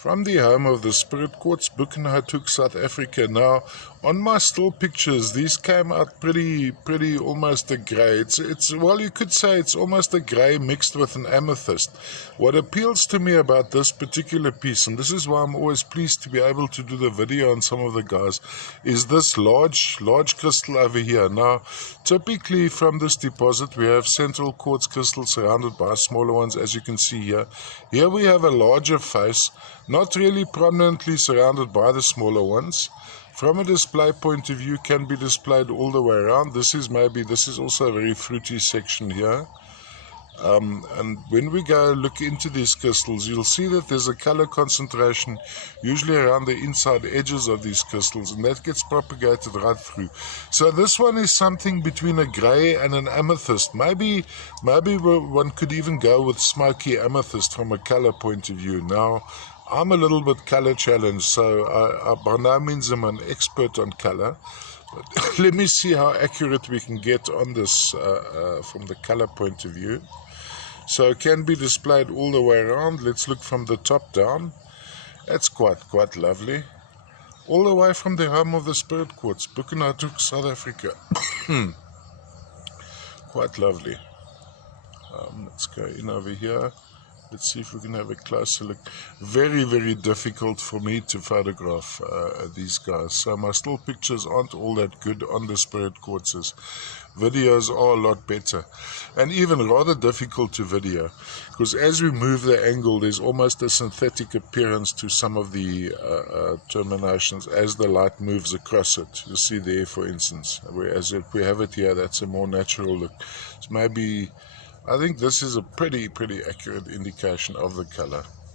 From the home of the Spirit Quartz, Buchenhout, South Africa. Now, on my still pictures, these came out pretty almost a grey. It's well, you could say it's almost a grey mixed with an amethyst. What appeals to me about this particular piece, and this is why I'm always pleased to be able to do the video on some of the guys, is this large crystal over here. Now, typically from this deposit, we have central quartz crystals surrounded by smaller ones, as you can see here. Here we have a larger face, not really prominently surrounded by the smaller ones. From a display point of view, can be displayed all the way around. This is also a very fruity section here. And when we go look into these crystals, you'll see that there's a color concentration usually around the inside edges of these crystals, and that gets propagated right through. So this one is something between a gray and an amethyst. Maybe one could even go with smoky amethyst from a color point of view. Now, I'm a little bit color challenged, so by no means am I an expert on color. But let me see how accurate we can get on this from the color point of view. So it can be displayed all the way around. Let's look from the top down. That's quite lovely. All the way from the home of the Spirit Quartz, Buchenhout, South Africa. Quite lovely. Let's go in over here. Let's see if we can have a closer look. Very difficult for me to photograph these guys. So my still pictures aren't all that good on the Spirit Quartzes. Videos are a lot better. And even rather difficult to video. Because as we move the angle, there's almost a synthetic appearance to some of the terminations as the light moves across it. You see there, for instance. Whereas if we have it here, that's a more natural look. So maybe I think this is a pretty accurate indication of the color.